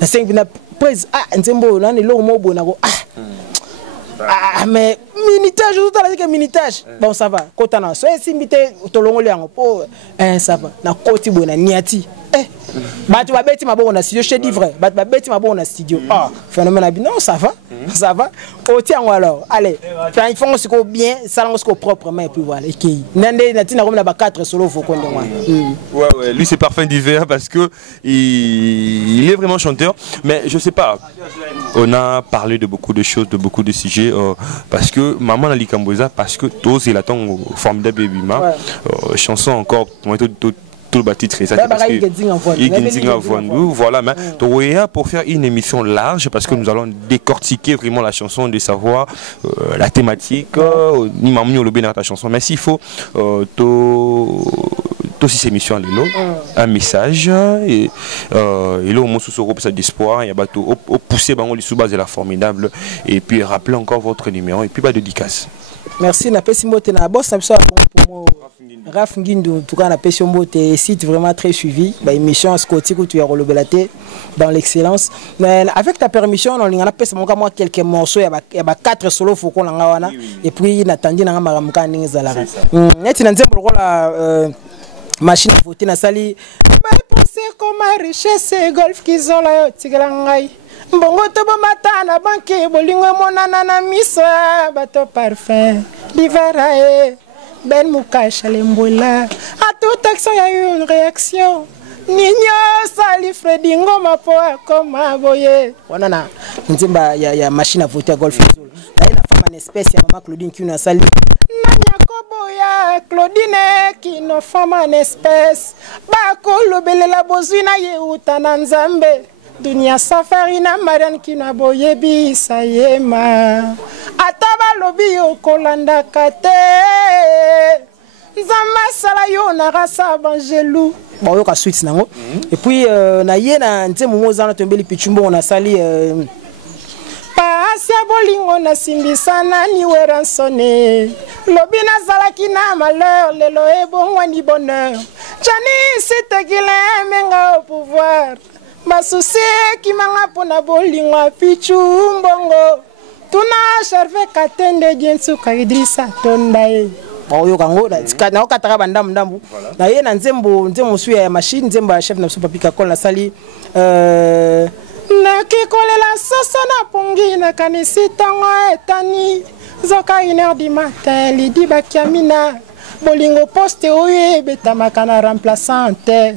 na 5 na prise nzembo na lo mo bona ko mais minitage tout à l'heure minitage bon ça va kotana so esimbite tolongo liango po ça va na koti bona niati batu babeti mabongo na studio chef d'ivre batu babeti mabongo na studio phénomène non ça va otiango alors allez il faut ce qu'on bien ça ce qu'on proprement et puis voilà qui nande na tina comme na ba 4 solo faut ouais lui c'est parfum d'hiver parce que il est vraiment chanteur mais je sais pas on a parlé de beaucoup de choses de beaucoup de sujets parce que maman Nali Kamboza parce que tous il attend formidable bima chanson encore tout le titre ça parce que voilà mais pour faire une émission large parce que nous allons décortiquer vraiment la chanson de savoir la thématique ni mamou le bien ta chanson mais s'il faut aussi ces émissions un message et là au moins sous ce groupe ça d'espoir il y a bateau au pousser bango les sous-base de la formidable et puis rappelez encore votre numéro et puis pas de dédicace. Merci na pesi mbote na boss na pour moi Raf Ngindu en tout cas na pesi mbote site vraiment très suivi ba émission Scotty que tu as relobelaté dans l'excellence mais avec ta permission on lingana pesi moi quelques morceaux il y a 4 solo foko na ngawana et puis natandi na ngamamuka ndingi zalara neti na nzembo lokola machine à voter na sali ba penser comme richesse golf kizola yo tigalangai mbongo to bomata na banke bolingo monana na miso bato parfum livrae ben mukacha lembola à toute action il y a eu une réaction Nino sali Freddy ngoma poa comme aboye wanana nzimba ya machine à voter golf kizola na femme en espèce ya maman Claudine qui na sali Koboya Claudine qui no femme en espèce bakolo belela bozwina ye utana nzambe dunia safari na marian qui na boyebi sayema ataba lobi okolanda kate nzamba sala yo na rasa bangelou bon yo ka suite nango et puis na ye na nzemu mozana tombeli pichumbo on a sali Asia bolingo na simbisana ni weransone lobina zalaki na malheur lelo ebongwa ni bonheur Jani sitegile menga au pouvoir masusi ki manga pona bolingo pichumbongo tuna cherve katende jensu ka Idrissa Tondae oyo kango na okataka bandambu ndambu na ye na nzembo suya ya machine nzembo chef na super pika kola sali na kikolela soso na pongi na kanisi tango etani zoka 1h du matin lidi bakiamina bolingo poste oye betamaka na remplaçante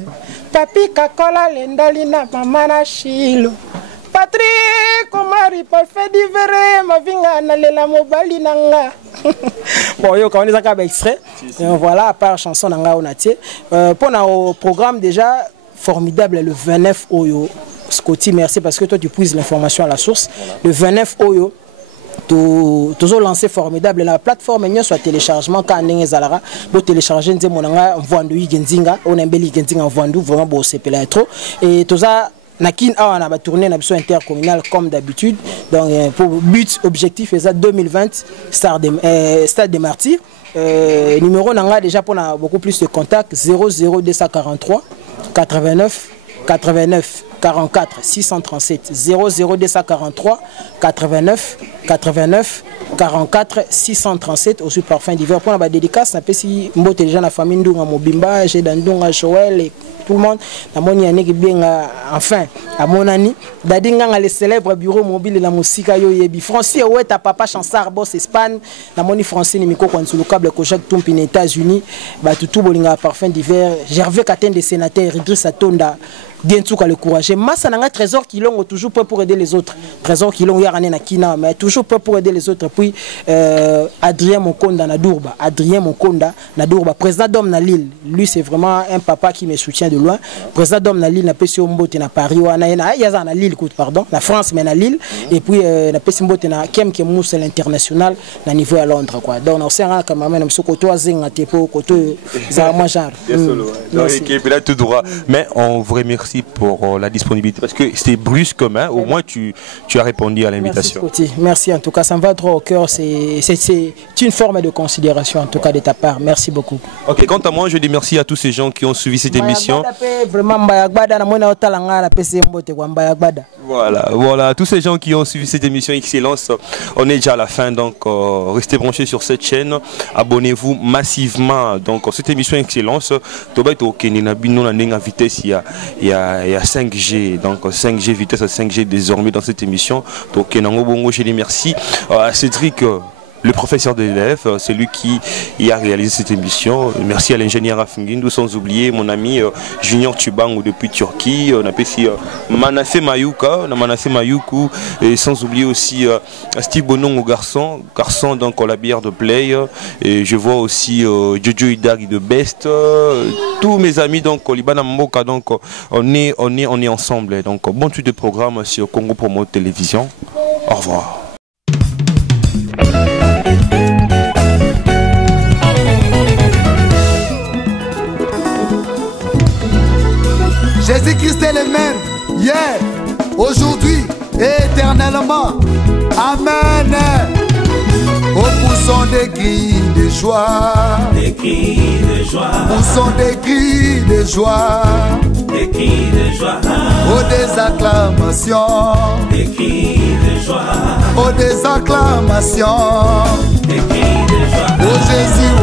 papi kakola lendali na mama na shilo Patrick Omari parfait divere mavinga na lela mobali nanga bon yo quand on est à extrait voilà à part chanson nanga onatie pour au programme déjà formidable le 29 oyo Scotty, merci parce que toi tu puises l'information à la source. Le 29 Oyo, tu as lancé formidable la plateforme soit téléchargement quand on zalara pour télécharger nzemonanga Vandu Genzinga, on aime beli Genzinga Vandu vraiment beau c'est trop et tu as nakin a na ba tourner na biso intercommunal comme d'habitude donc pour but objectif est ça 2020 Stade des Martyrs numéro nanga déjà pour beaucoup plus de contacts 00243 89 89 44 637 00243 89 89 44 637 aussi parfum d'hiver pour la dédicace. Si mbote déjà la famille Ndunga Mobimba, j'ai Ndunga Joël et tout le monde. La moni ane bien enfin à mon ami. Dadinga le célèbre bureau mobile de la musique yo yebi. Francis ouais ta papa Chansar boss Espagne. La moni Francis ni miko quand sur le câble que Jacques Tompin États-Unis. Ba tout bolinga parfum d'hiver. Gervais Katen des sénateurs Idriss Atonda. Bien tout le courage. Massa n'a trésor qui l'ont toujours prêt pour aider les autres. Trésor qui l'ont yarané na kina mais toujours prêt pour aider les autres. Puis Adrien Mokonda na Dourba. Adrien Mokonda na Dourba. Président d'homme na Lille. Lui c'est vraiment un papa qui me soutient de loin. Président d'homme na Lille na Pessi Mbote na Paris. Yaza na Lille pardon. La France mais na Lille. Et puis na Pessi Mbote na Kem Kemous l'international na niveau à Londres quoi. Donc on sait quand même ce côté zinga tepo côté za manjar. Tout droit. Mais on vous remercie pour la disponibilité parce que c'était brusque hein, au moins tu as répondu à l'invitation. Merci en tout cas, ça me va droit au cœur, c'est une forme de considération en tout cas de ta part, merci beaucoup. Ok, quant à moi je dis merci à tous ces gens qui ont suivi cette émission. Voilà, tous ces gens qui ont suivi cette émission Excellence, on est déjà à la fin donc restez branchés sur cette chaîne, abonnez-vous massivement donc cette émission Excellence, vitesse il y a 5G, donc 5G, vitesse à 5G désormais dans cette émission. Donc je dis merci à Cédric, le professeur de l'élève, c'est lui qui a réalisé cette émission. Merci à l'ingénieur Afingindou, sans oublier mon ami Junior Tubango depuis Turquie. On a aussi Manassé Mayuku, et sans oublier aussi Steve Bonon au garçon donc la bière de Play. Et je vois aussi Jojo Idari de Best. Tous mes amis donc Libana Mboka, donc on est ensemble. Donc bon suite de programme sur Congo Promo Télévision. Au revoir. Jésus-Christ est le même, hier, aujourd'hui et éternellement. Amen. Au poussons des cris de joie, des cris de joie, poussons des cris de joie, des cris de joie, oh des acclamations, des cris de joie, oh des acclamations, des cris de joie, oh Jésus, oh,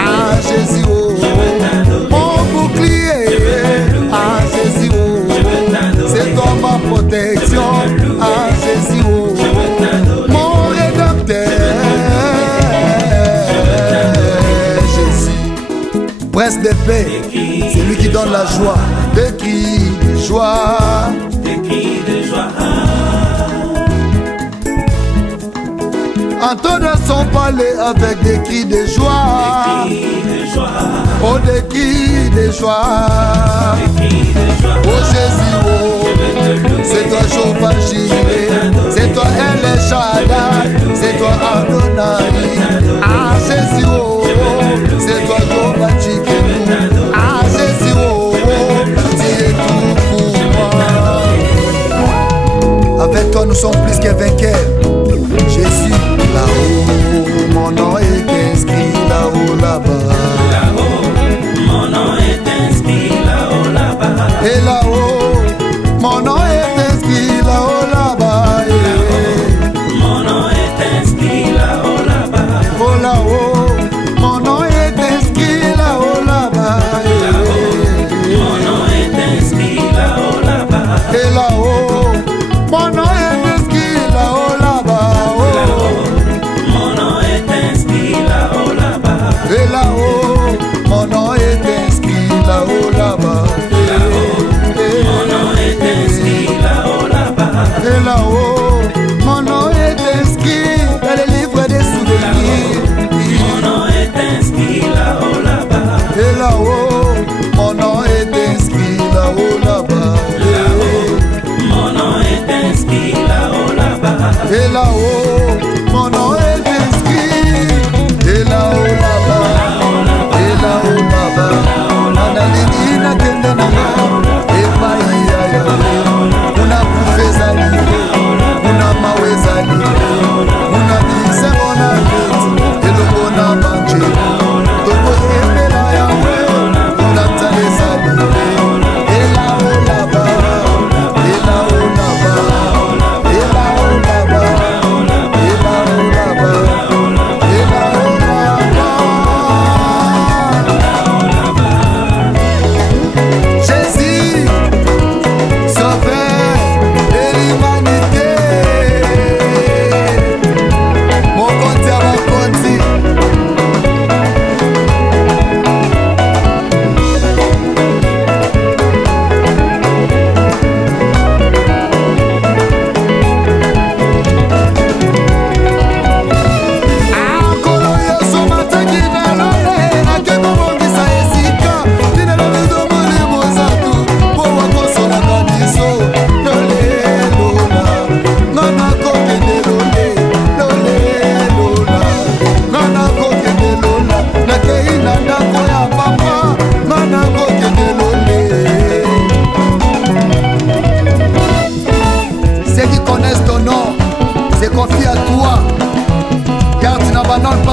ah Jésus, oh, mon bouclier, ah Jésus, oh, c'est toi ma protection, ah Jésus, oh, mon rédempteur, Jésus, prince de paix, c'est lui qui donne la joie, des cris de joie, des cris de joie. Entendre son palais avec des cris de joie, oh des cris de joie, oh Jésus, oh, c'est toi Jehovah Jireh, c'est toi El Shaddai, c'est toi Adonai, ah Jésus, oh, c'est toi Jehovah Tsidkenu, ah Jésus, oh, tu es tout pour moi. Avec toi nous sommes plus que vainqueurs, Jésus. Là-haut, mon nom est inscrit là-haut, là-bas. Là-haut, mon nom est inscrit là-haut, là-bas. Et là-haut, mon nom est inscrit là-haut, là-bas. Là-haut, mon nom est inscrit là-haut, là-bas. Oh là-haut, mon nom est inscrit là-haut, là-bas. Là-haut, mon nom est inscrit là-haut, là-bas. Et là-haut, mon nom est inscrit là-haut, là-bas. Et là-haut, mon nom est inscrit là-haut, là-bas. Là-haut, mon nom est inscrit là-haut, là-bas. Et là-haut, mon nom est inscrit dans les livres des souvenirs. Mon nom est inscrit là-haut, là-bas. Et là-haut, mon nom est inscrit là-haut, là-bas. Là-haut, mon nom est inscrit là-haut, là-bas. Et là-haut, mon nom est inscrit. Et là-haut, là-bas. Là-haut, là-bas, Analini na kende na epai ya una bouffé zali, una mawe zali, una disero na beti, elongo na manje, toko embela ya we, una tale zali, là-haut, là-bas, là-haut, là-bas, là-haut, là-bas,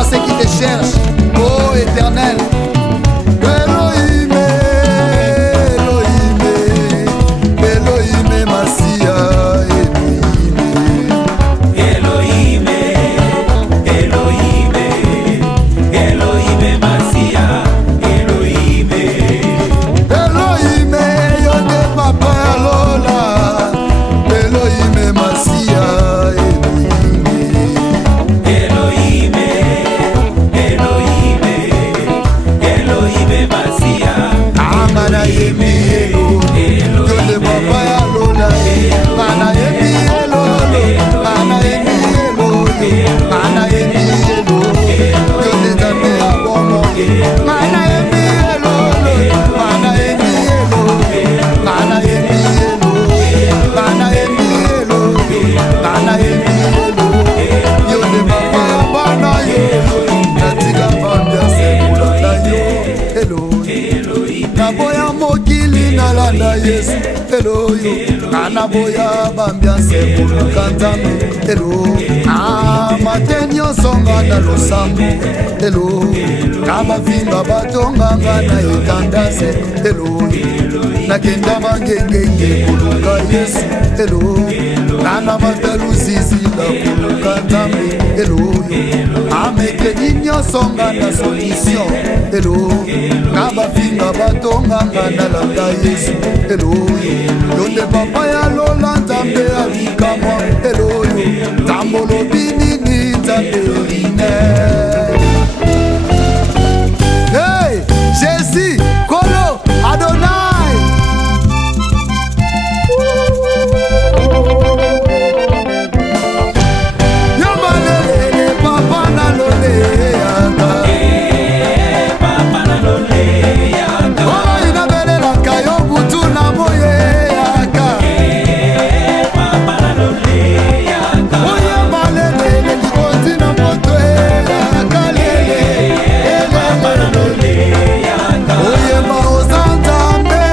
ceux qui te cherchent, ô Éternel. Elohim, Elohim, Elohim, Masia, Elohim, Elohim, Elohim, Masia, Elohim, Elohim, Yonde Papa Lola, Elohim, Masia, Elohim, Elohim, Elohim, Masia, Amana Yemi, Yonde Papa Lola, Mana Yemi, Mana Yemi, Mana Yemi, Yonde Dame Abomo, Mana Yemi, Mana Yemi, Mana Yemi, Mana Yemi, Mana Yemi, Yonde Papa Bana Yo, Natika Bambia Sekula Yo, Elohim, Naboya Mokili Nalanda Yesu, Elohim, Anaboya Bambia Sekula Kantame, Elohim, Matenyo Songa na Losambo, Elohim, Kabafinga Batonga na Itandase, Elohim, Nakenda Bangenge Kuluka Yesu, Elohim, Nana Mataluzizi la Kuluka Tambe, Elohim, Ameke Ninyo Songa na Solution, Elohim, Kabafinga Batonga na Landa Yesu, Elohim, Yonde Papa ya Lola Tambe Alikama, Elohim, Tambolo Binini Tambe Rine. Hey, Jésus, Kolo, Adonai. Yabalele, Papa na lole yanga. Papa na lole yanga. Oh, inabele la kayo butu na moye yanga. Papa na lole yanga. Oh, yabalele, likoti na moto yanga lele. Papa na lole yanga. Oh, yema ozantambe,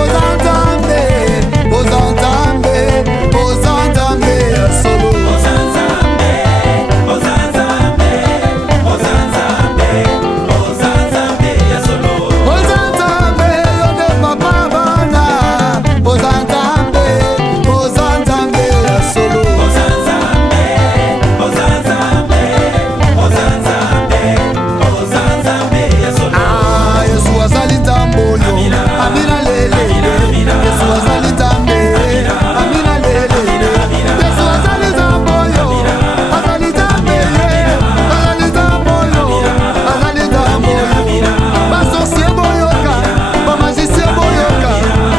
ozantambe, ozantambe, ozantambe ya solo. Ozantambe, ozantambe, ozantambe, ozantambe ya solo. Ozantambe, yonde papa bana. Ozantambe, ozantambe ya solo. Ozantambe, ozantambe, ozantambe, ozantambe ya solo. Ah, Yesu azali tambo yo. Amina lele. Yesu azali tambe. Amina lele. Yesu azali tambo yo. Azali tambe. Azali tambo yo. Azali tambo yo. Basorcier boyoka. Bamagicien boyoka.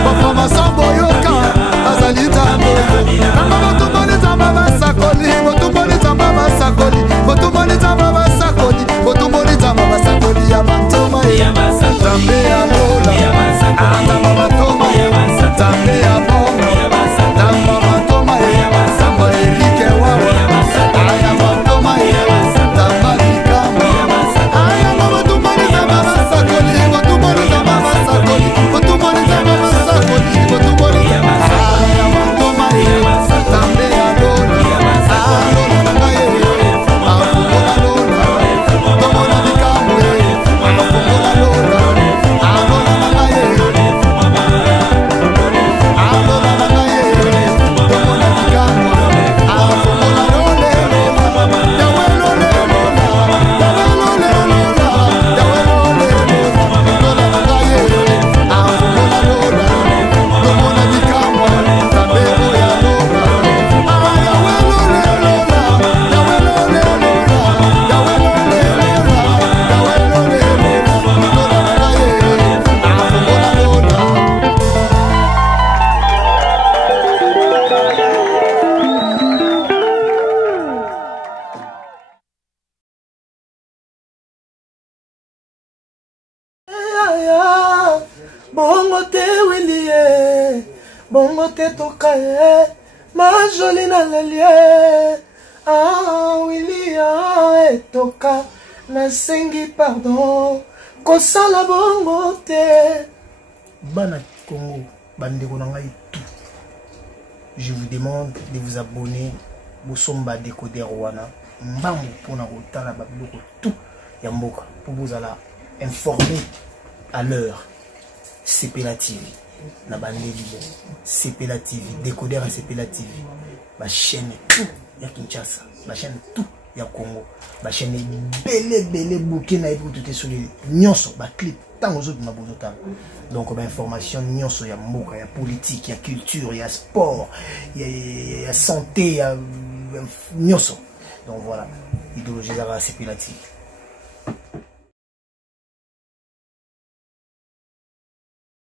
Baframaçon boyoka. Azali tambo yo. Namba botumboni tamba basakoli. Botumboni tamba basakoli. Botumboni tamba basakoli. Botumboni tamba basakoli ya mantoma ya tambe ya lola. Tamba matoma ya tambe ya bongo. Tamba matoma ya tamba elike wawa. Aya matoma ya tamba likama. Aya botumboni tamba basakoli. Botumboni tamba basakoli. Botumboni tamba basakoli. Botumboni aya matoma ya tambe ya lola. Lola nangaye. Afungola lola. Tomona likamwe. Afungola lola. Alola nangaye. Alola nangaye. Tomona likamwe. Afungola lola. Yawe lola lola. Yawe lola lola. Yawe lola lola. Lola nangaye. Afungola lola. Tomona likamwe. Tambero ya lola. Yawe lola lola. Yawe lola lola. Yawe lola lola. Yawe lola lola. Lola nangaye. Afungola lola. Bongo te Willie, bongo te tokaye, ma jolie na lelie. Ah Willie, etoka, nasengi pardon, kosala bongo te. Bana Congo, bandeko na ngai tout. Je vous demande de vous abonner, Bosomba Décodeur wana. mbambo mpona kotala babiloko tout ya mboka po bozala informé à l'heure. CPLA TV na bandeli CPLA TV décodeur à CPLA TV ba chaîne tout ya Kinshasa ba chaîne tout ya Congo ba chaîne belé bouquet na epo tout sur les nyonso ba clip tant aux autres mabozotala donc ba information nyonso ya mboka ya politique ya culture ya sport ya santé ya nyonso donc voilà idéologie za CPLA TV.